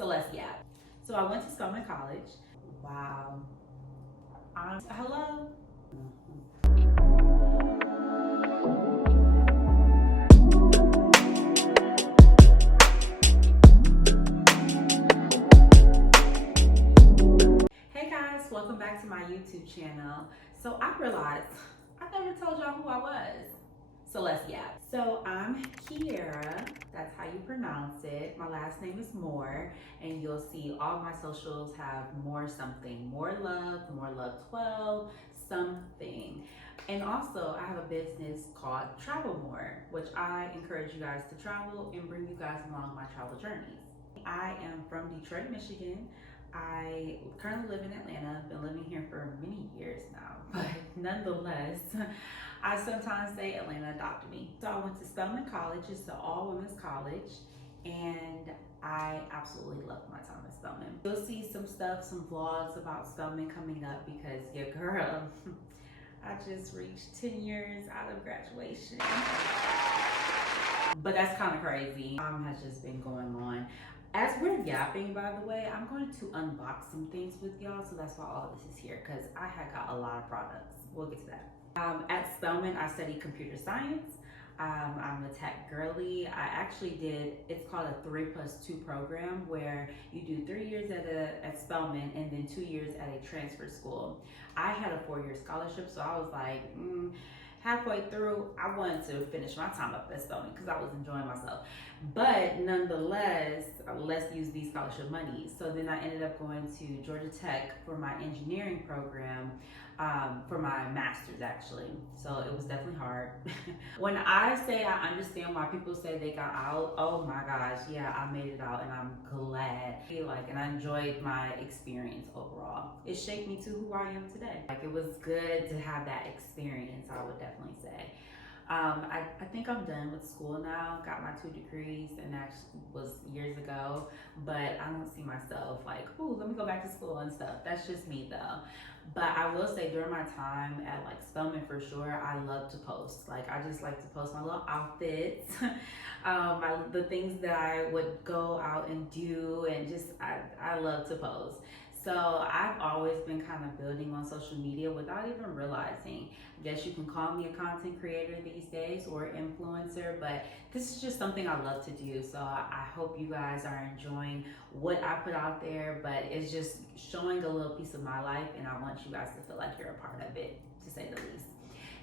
So let's yap. So I went to Spelman College. Wow. Hello. Hey guys, welcome back to my YouTube channel. So I realized I never told y'all who I was. So let's yap. So I'm Kiera, that's how you pronounce it. My last name is Moore, and you'll see all my socials have more something, more love 12, something. And also I have a business called Travel More, which I encourage you guys to travel and bring you guys along my travel journeys. I am from Detroit, Michigan. I currently live in Atlanta. I've been living here for many years now, but nonetheless, I sometimes say Atlanta adopted me. So I went to Spelman College. It's an all-women's college, and I absolutely loved my time at Spelman. You'll see some stuff, some vlogs about Spelman coming up because your girl, I just reached 10 years out of graduation. But that's kind of crazy. Has just been going on. As we're yapping, by the way, I'm going to unbox some things with y'all, so that's why all this is here, because I had got a lot of products. We'll get to that. At Spelman, I studied computer science. I'm a tech girly. I actually did, it's called a 3+2 program, where you do 3 years at Spelman and then 2 years at a transfer school. I had a 4-year scholarship, so I was like, halfway through, I wanted to finish my time up at Spelman because I was enjoying myself. But nonetheless, let's use these scholarship monies. So then I ended up going to Georgia Tech for my engineering program, for my master's actually. So it was definitely hard. When I say I understand why people say they got out, oh my gosh, yeah, I made it out and I'm glad. And I enjoyed my experience overall. It shaped me to who I am today. It was good to have that experience, I would definitely say. I think I'm done with school now. Got my 2 degrees, and that was years ago. But I don't see myself like, ooh, let me go back to school and stuff. That's just me though. But I will say during my time at Spelman, for sure, I love to post. I just like to post my little outfits, the things that I would go out and do, and just I love to post. So I've always been kind of building on social media without even realizing. I guess you can call me a content creator these days or influencer, but this is just something I love to do. So I hope you guys are enjoying what I put out there, but it's just showing a little piece of my life, and I want you guys to feel like you're a part of it, to say the least.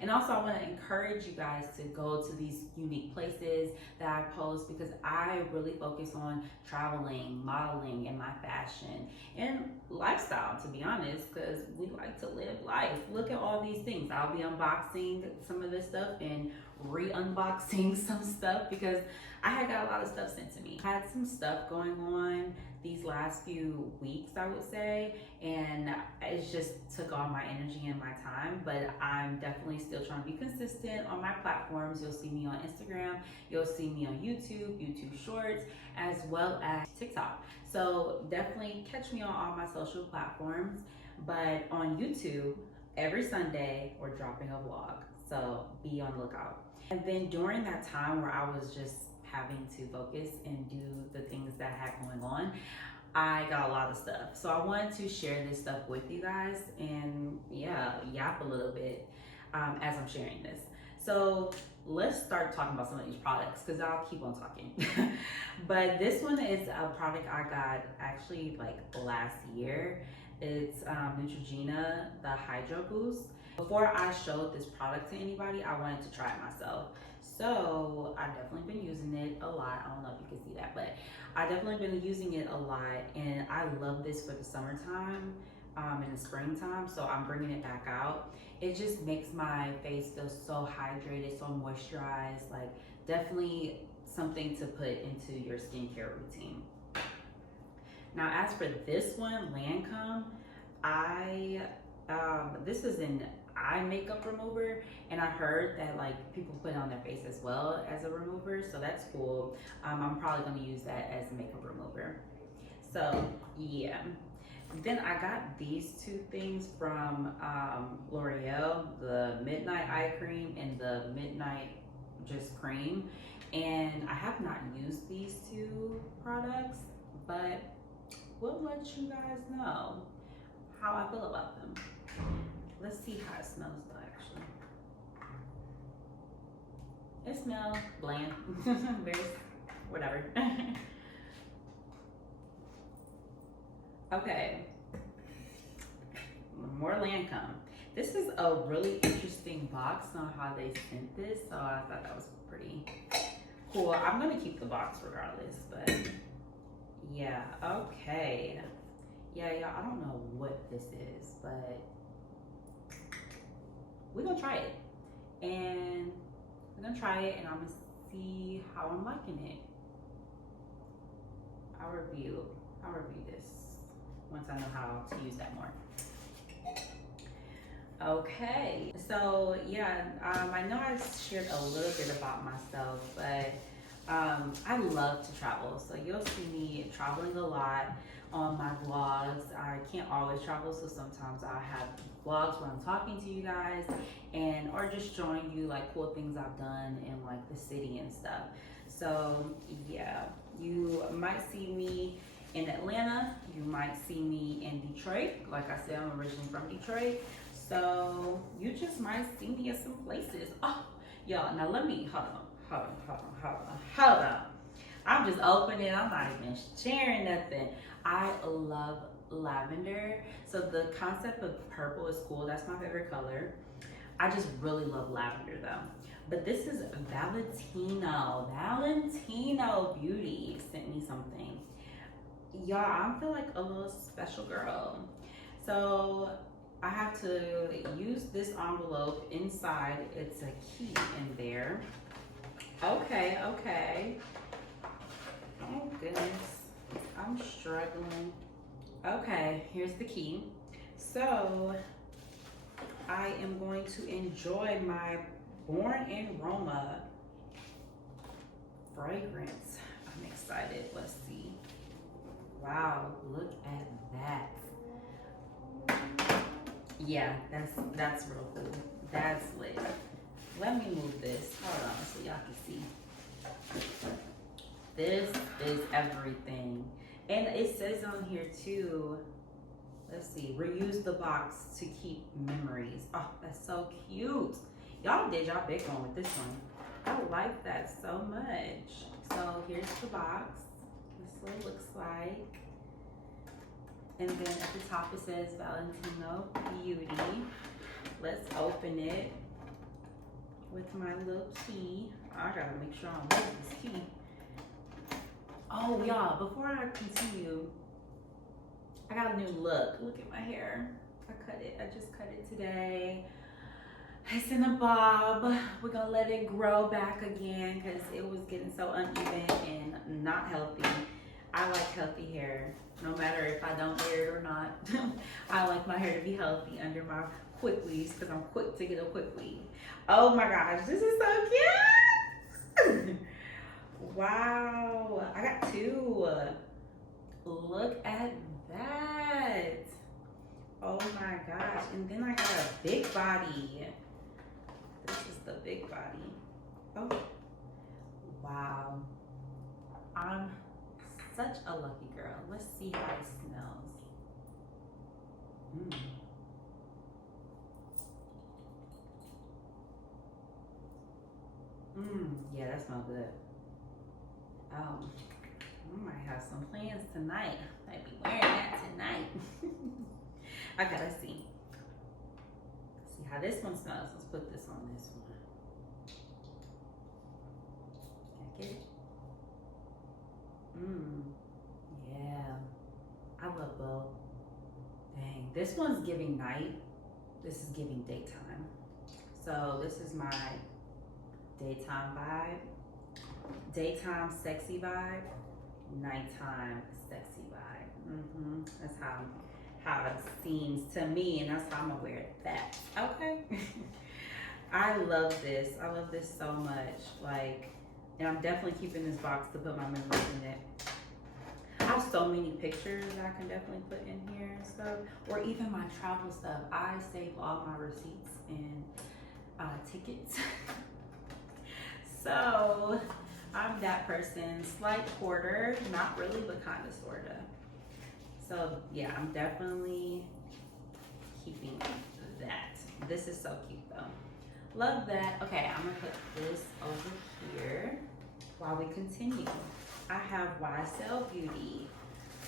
And also I want to encourage you guys to go to these unique places that I post, because I really focus on traveling, modeling, and my fashion and lifestyle, to be honest, because we like to live life. Look at all these things. I'll be unboxing some of this stuff and re-unboxing some stuff because I had got a lot of stuff sent to me. I had some stuff going on these last few weeks, I would say, and it just took all my energy and my time, but I'm definitely still trying to be consistent on my platforms. You'll see me on Instagram, you'll see me on YouTube Shorts, as well as TikTok. So definitely catch me on all my social platforms, but on YouTube, every Sunday, we're dropping a vlog, so be on the lookout. And then during that time where I was just having to focus and do the things that I had going on, I got a lot of stuff. So I wanted to share this stuff with you guys and yap a little bit as I'm sharing this. So let's start talking about some of these products, because I'll keep on talking. But this one is a product I got actually last year. It's Neutrogena, the Hydro Boost. Before I showed this product to anybody, I wanted to try it myself. So I've definitely been using it a lot. I don't know if you can see that, but I've definitely been using it a lot, and I love this for the summertime in the springtime, so I'm bringing it back out. It just makes my face feel so hydrated, so moisturized. Definitely something to put into your skincare routine. Now, as for this one, Lancome, this is an eye makeup remover, and I heard that people put it on their face as well as a remover, so that's cool. I'm probably going to use that as a makeup remover. So yeah. Then I got these 2 things from L'Oreal, the Midnight Eye Cream and the Midnight Just Cream. And I have not used these 2 products, but we'll let you guys know how I feel about them. Let's see how it smells though, actually. It smells bland, very, whatever. Okay, more Lancome. This is a really interesting box on how they sent this, so I thought that was pretty cool. I'm gonna keep the box regardless, but yeah, okay. Yeah, I don't know what this is, but we're gonna try it. And I'm gonna see how I'm liking it. I'll review this once I know how to use that more. Okay, so yeah, I know I shared a little bit about myself, but I love to travel. So you'll see me traveling a lot on my vlogs. I can't always travel, so sometimes I have vlogs where I'm talking to you guys and or just showing you like cool things I've done in like the city and stuff. So yeah, you might see me in Atlanta, you might see me in Detroit. Like I said, I'm originally from Detroit. So you just might see me at some places. Oh, y'all, now let me, hold on. I'm just opening, I'm not even sharing nothing. I love lavender. So the concept of purple is cool, that's my favorite color. I just really love lavender though. But this is Valentino Beauty sent me something. Y'all, I feel like a little special girl. So I have to use this envelope. Inside, it's a key in there. Okay. Oh goodness, I'm struggling. Okay, here's the key. So I am going to enjoy my Born in Roma fragrance. I'm excited. Let's see. Wow, look at that. Yeah, that's real cool. That's lit. Let me move this. Hold on so y'all can see. This is everything. And it says on here too, let's see, reuse the box to keep memories. Oh, that's so cute. Y'all did y'all big one with this one. I like that so much. So here's the box. This is what it looks like. And then at the top it says Valentino Beauty. Let's open it with my little key. I gotta make sure I don't lose this key. Oh y'all, before I continue, I got a new look. Look at my hair. I just cut it today. It's in a bob. We're gonna let it grow back again because it was getting so uneven and not healthy. I like healthy hair, no matter if I don't wear it or not. I like my hair to be healthy under my quick weaves because I'm quick to get a quick weave. Oh my gosh, this is so cute. Wow, I got two. Look at that. Oh my gosh, and then I got a big body. This is the big body. Oh, wow. I'm such a lucky girl. Let's see how it smells. Yeah, that smells good. I might have some plans tonight. Might be wearing that tonight. Okay, let's see. See how this one smells. Let's put this on this one. Can I get it? Yeah. I love both. Dang, this one's giving night. This is giving daytime. So this is my daytime vibe. Daytime sexy vibe. Nighttime sexy vibe. That's how it seems to me, and that's how I'm gonna wear that. Okay. I love this. I love this so much. Like, and I'm definitely keeping this box to put my memories in it. I have so many pictures that I can definitely put in here and stuff, or even my travel stuff. I save all my receipts and tickets. So I'm that person. Slight hoarder, not really, but kind of, sorta. So yeah, I'm definitely keeping that. This is so cute though. Love that. Okay, I'm gonna put this over here while we continue. I have YSL Beauty.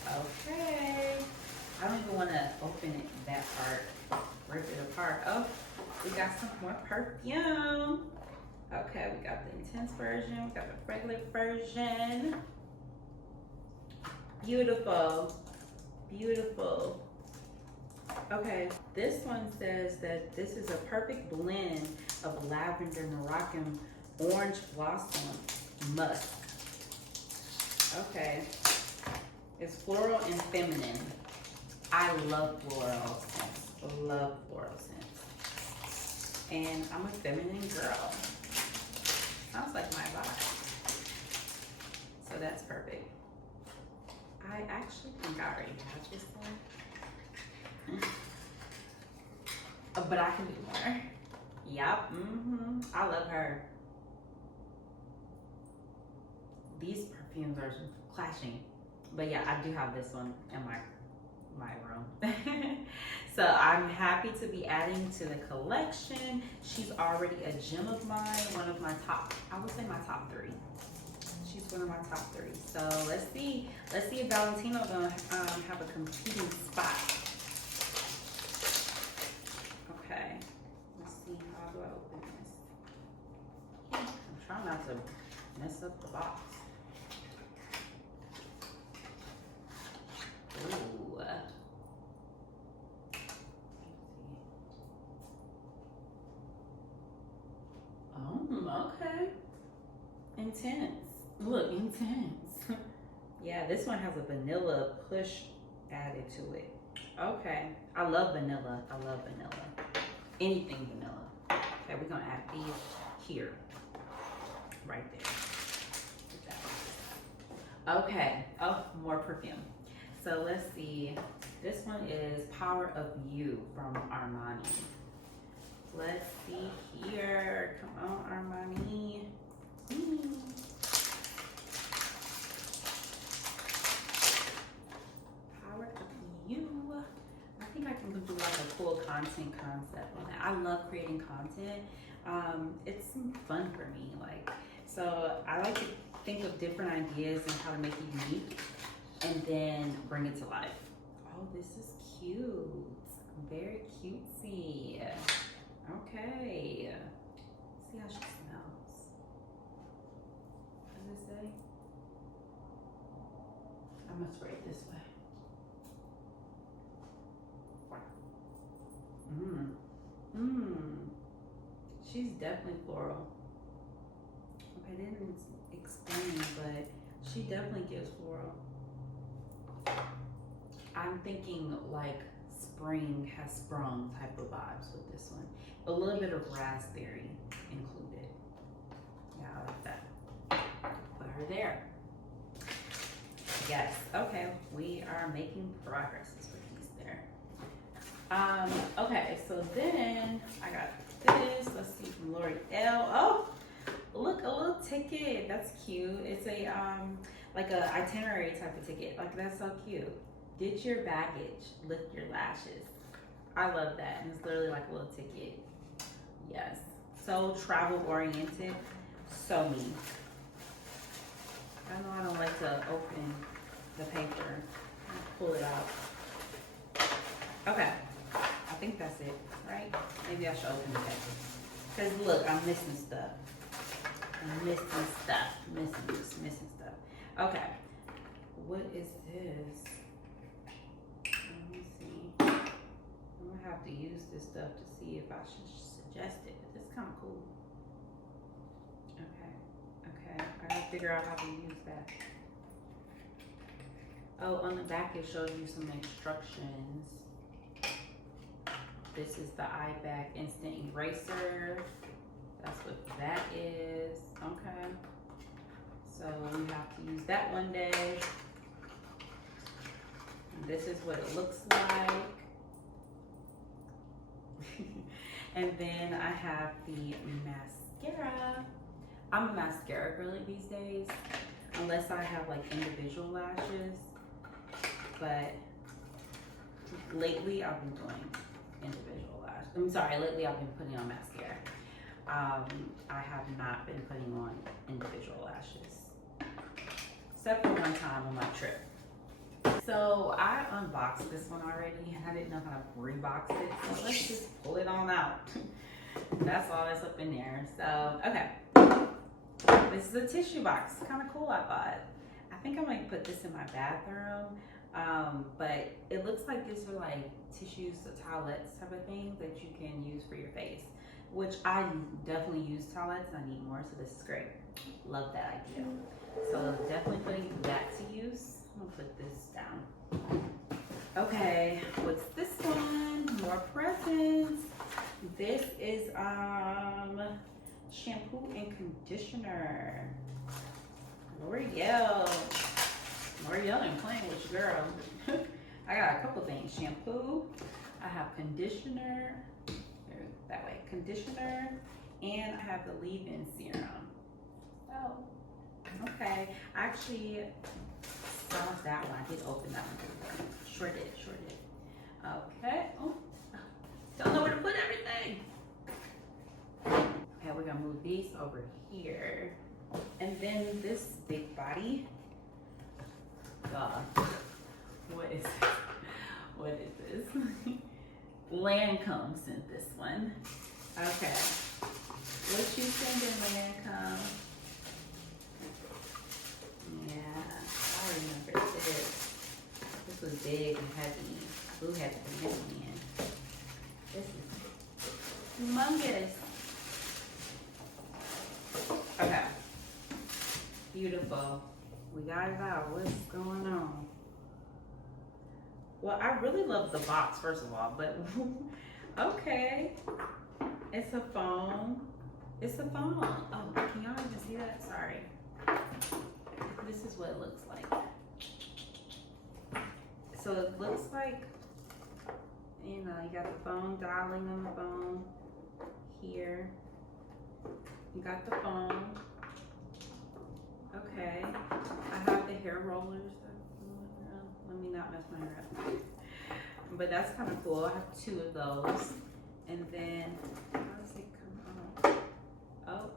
Okay. I don't even want to open it, that part, rip it apart. Oh, we got some more perfume. Okay, we got the intense version, we got the regular version. Beautiful, beautiful. Okay, this one says that this is a perfect blend of lavender, Moroccan, orange blossom, musk. Okay, it's floral and feminine. I love floral scents, love floral scents. And I'm a feminine girl. Sounds like my vibe. So that's perfect. I actually think I already have this one. But I can do more. Yup, I love her. These perfumes are clashing. But yeah, I do have this one in my room. So I'm happy to be adding to the collection. She's already a gem of mine, one of my top, I would say my top 3. She's one of my top 3. So let's see if Valentino gonna have a competing spot. Okay, let's see, how do I open this? I'm trying not to mess up the box. Ooh. Okay. Intense. Look, intense. Yeah, this one has a vanilla push added to it. Okay. I love vanilla. I love vanilla. Anything vanilla. Okay, we're gonna add these here. Right there. Okay. Oh, more perfume. So let's see. This one is Power of You from Armani. Let's see here. Come on, Armani. Power of You. I think I can do like a cool content concept on that. I love creating content. It's some fun for me. So I like to think of different ideas and how to make it unique and then bring it to life. Oh, this is cute. Very cutesy. Okay. See how she smells. What does it say? I'm gonna spray it this way. She's definitely floral. Okay, they didn't explain, but she definitely gives floral. I'm thinking like spring has sprung type of vibes with this one. A little bit of raspberry included. Yeah, I like that. Put her there. Yes, okay, we are making progress with these there. Okay, so then I got this, let's see, from L'Oreal. Oh, look, a little ticket, that's cute. It's a, like a itinerary type of ticket. Like, that's so cute. Ditch your baggage, lift your lashes. I love that, and it's literally like a little ticket. Yes, so travel oriented, so me. I know I don't like to open the paper, pull it out. Okay, I think that's it, right? Maybe I should open the paper. Cause look, I'm missing stuff. Missing stuff. Okay, what is this? Let me see. I'm gonna have to use this stuff to see if I should suggest it. But it's kind of cool. Okay, I gotta figure out how to use that. Oh, on the back it shows you some instructions. This is the eye bag instant eraser. That's what that is. Okay. So you have to use that one day. And this is what it looks like. And then I have the mascara. I'm a mascara girly these days, unless I have like individual lashes. But lately I've been doing individual lash. I'm sorry, lately I've been putting on mascara. I have not been putting on individual lashes, except for one time on my trip. So I unboxed this one already and I didn't know how to rebox it. So let's just pull it on out. That's all that's up in there. So, okay. This is a tissue box. Kind of cool, I thought. I think I might put this in my bathroom. But it looks like these are like tissues, towelettes type of thing that you can use for your face. Which I definitely use towelettes and I need more, so this is great. Love that idea. So definitely putting that to use. I'm gonna put this down. Okay, what's this one? More presents. This is shampoo and conditioner. L'Oreal ain't playing with your girl. I got a couple things. Shampoo, I have conditioner, that way, conditioner, and I have the leave-in serum. Oh, okay. I actually saw that one. I did open that one before. Sure did. Okay. Oh, don't know where to put everything. Okay, we're gonna move these over here. And then this big body. What is this? What is this? Lancome sent this one. Okay. What you sending, Lancome? Yeah, I remember this. This was big and heavy. Who had to bring this one in? This is humongous. Okay. Beautiful. We got it out. What's going on? Well, I really love the box, first of all, but okay. It's a phone. It's a phone. Oh, can y'all even see that? Sorry. This is what it looks like. So it looks like, you know, you got the phone, dialing on the phone here. You got the phone. Okay. I have the hair rollers. Let me not mess my hair up. But that's kind of cool. I have 2 of those. And then, how does it come out? Oh.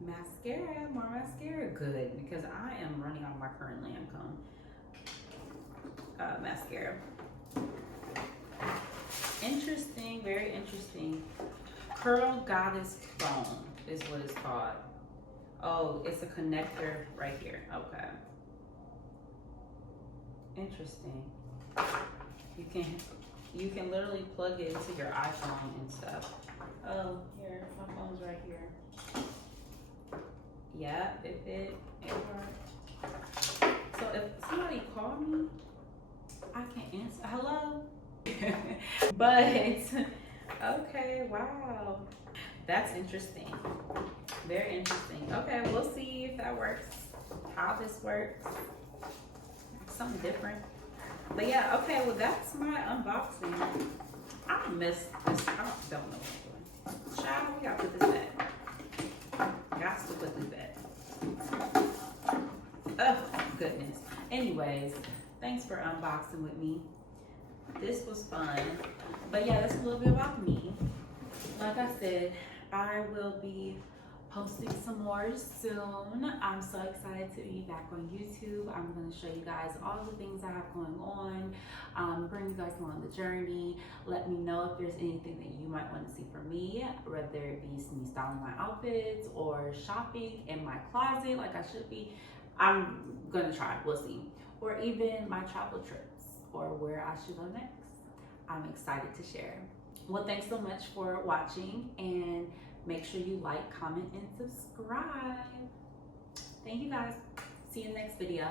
Mascara, more mascara. Good, because I am running out of my current Lancome mascara. Interesting, very interesting. Curl Goddess Foam is what it's called. Oh, it's a connector right here. Okay. Interesting. You can literally plug it into your iPhone and stuff. Oh, here, my phone's right here. Yeah, it worked. So if somebody called me, I can answer. Hello? But okay, wow. That's interesting. Very interesting. Okay, we'll see if that works. How this works. Something different. But yeah, okay, well that's my unboxing. I missed this. I don't know what I'm doing. Child, we gotta put this back. Got to put this back. Oh, goodness. Anyways, thanks for unboxing with me. This was fun. But yeah, that's a little bit about me. Like I said, I will be posting some more soon. I'm so excited to be back on YouTube. I'm going to show you guys all the things I have going on, bring you guys along the journey. Let me know if there's anything that you might want to see from me, whether it be me styling my outfits or shopping in my closet like I should be. I'm going to try, we'll see. Or even my travel trips or where I should go next. I'm excited to share. Well, thanks so much for watching, and make sure you like, comment, and subscribe. Thank you guys. See you in the next video.